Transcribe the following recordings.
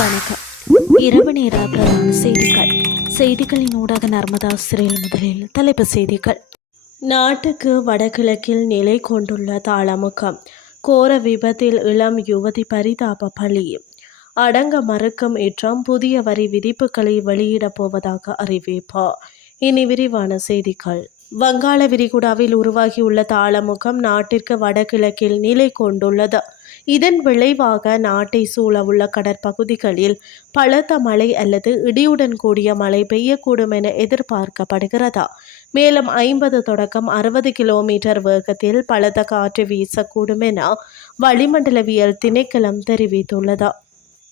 வணக்கம். இரவு நேர பிரதான செய்திகளின் ஊடாக நர்மதா சிறையில் முதலில் தலைப்புச் செய்திகள். நாட்டுக்கு வடகிழக்கில் நிலை கொண்டுள்ள தாளமுகம். கோர விபத்தில் இளம் யுவதி பரிதாப பலி. அடங்க மறுக்கும் இற்றம் புதிய வரி விதிப்புகளை வெளியிடப் போவதாக அறிவிப்பு. இனி விரிவான செய்திகள். வங்காள விரிகுடாவில் உருவாகியுள்ள தாளமுகம் நாட்டிற்கு வடகிழக்கில் நிலை கொண்டுள்ளது. இதன் விளைவாக நாட்டை சூழவுள்ள கடற்பகுதிகளில் பலத்த மழை அல்லது இடியுடன் கூடிய மழை பெய்யக்கூடும் என எதிர்பார்க்கப்படுகிறது. மேலும் 50 தொடக்கம் 60 கிலோமீட்டர் வேகத்தில் பலத்த காற்று வீசக்கூடும் என வளிமண்டலவியல் திணைக்களம் தெரிவித்துள்ளது.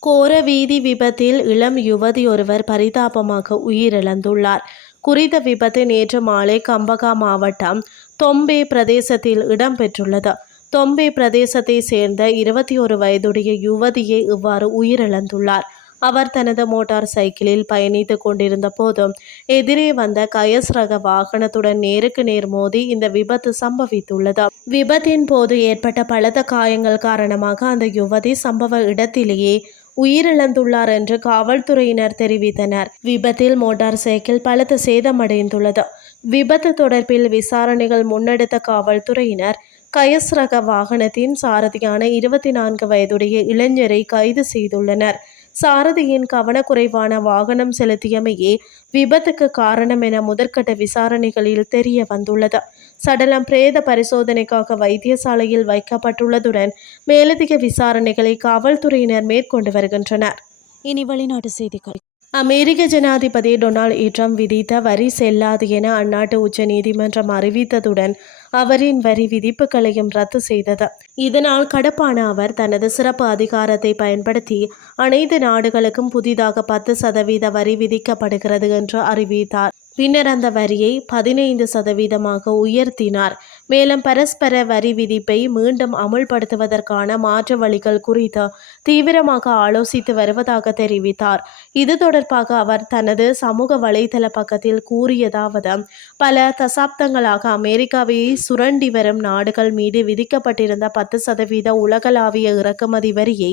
கோர வீதி விபத்தில் இளம் யுவதி ஒருவர் பரிதாபமாக உயிரிழந்துள்ளார். குறித்த விபத்து நேற்று மாலை கம்பகா மாவட்டம் தொம்பே பிரதேசத்தில் இடம்பெற்றுள்ளது. தொம்பே பிரதேசத்தை சேர்ந்த 21 வயதுடைய யுவதியை இவ்வாறு உயிரிழந்துள்ளார். அவர் தனது மோட்டார் சைக்கிளில் பயணித்துக் கொண்டிருந்த போதும் எதிரே வந்த கயஸ் ரக வாகனத்துடன் நேருக்கு நேர் மோதி இந்த விபத்து சம்பவித்துள்ளது. விபத்தின் போது ஏற்பட்ட பலத்த காயங்கள் காரணமாக அந்த யுவதி சம்பவ இடத்திலேயே உயிரிழந்துள்ளார் என்று காவல்துறையினர் தெரிவித்தனர். விபத்தில் மோட்டார் சைக்கிள் பலத்த சேதமடைந்துள்ளது. விபத்து தொடர்பில் விசாரணைகள் முன்னெடுத்த காவல்துறையினர் கயஸ் ரக வாகனத்தின் சாரதியான 24 வயதுடைய இளைஞரை கைது செய்துள்ளனர். சாரதியின் கவனக்குறைவான வாகனம் செலுத்தியமையே விபத்துக்கு காரணம் என முதற்கட்ட விசாரணைகளில் தெரிய வந்துள்ளது. சடலம் பிரேத பரிசோதனைக்காக வைத்தியசாலையில் வைக்கப்பட்டுள்ளதுடன் மேலதிக விசாரணைகளை காவல்துறையினர் மேற்கொண்டு வருகின்றனர். இனி வெளிநாட்டு செய்திகள். அமெரிக்க ஜனாதிபதி டொனால்ட் ட்ரம்ப் விதித்த வரி செல்லாது என அந்நாட்டு உச்ச நீதிமன்றம் அறிவித்ததுடன் அவரின் வரி விதிப்புகளையும் ரத்து செய்தது. இதனால் கடுப்பான அவர் தனது சிறப்பு அதிகாரத்தை பயன்படுத்தி அனைத்து நாடுகளுக்கும் புதிதாக 10% வரி விதிக்கப்படுகிறது என்று அறிவித்தார். பின்னர் அந்த வரியை 15% உயர்த்தினார். மேலும் பரஸ்பர வரி விதிப்பை மீண்டும் அமுல்படுத்துவதற்கான மாற்று வழிகள் குறித்து தீவிரமாக ஆலோசித்து வருவதாக தெரிவித்தார். இது தொடர்பாக அவர் தனது சமூக வலைதள பக்கத்தில் கூறியதாவது, பல தசாப்தங்களாக அமெரிக்காவை சுரண்டி வரும் நாடுகள் மீது விதிக்கப்பட்டிருந்த 10% உலகளாவிய இறக்குமதி வரியை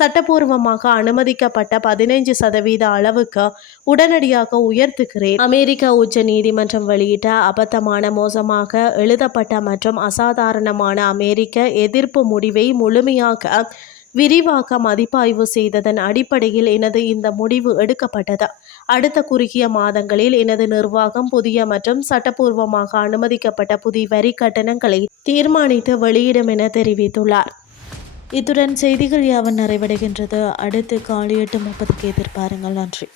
சட்டப்பூர்வமாக அனுமதிக்கப்பட்ட 15% அளவுக்கு உடனடியாக உயர்த்துகிறேன். அமெரிக்க உச்ச நீதிமன்றம் வெளியிட்ட அபத்தமான, மோசமாக எழுதப்பட்ட மற்றும் அசாதாரணமான அமெரிக்க எதிர்ப்பு முடிவை முழுமையாக விரிவாக மதிப்பாய்வு செய்ததன் அடிப்படையில் எனது இந்த முடிவு எடுக்கப்பட்டது. அடுத்த குறுகிய மாதங்களில் எனது நிர்வாகம் புதிய மற்றும் சட்டப்பூர்வமாக அனுமதிக்கப்பட்ட புதிய வரி கட்டணங்களை தீர்மானித்து வெளியிடும் என தெரிவித்துள்ளார். இத்துடன் செய்திகள் யாவும் நிறைவடைகின்றது. அடுத்து காலை 8:30 எதிர்பாருங்கள். நன்றி.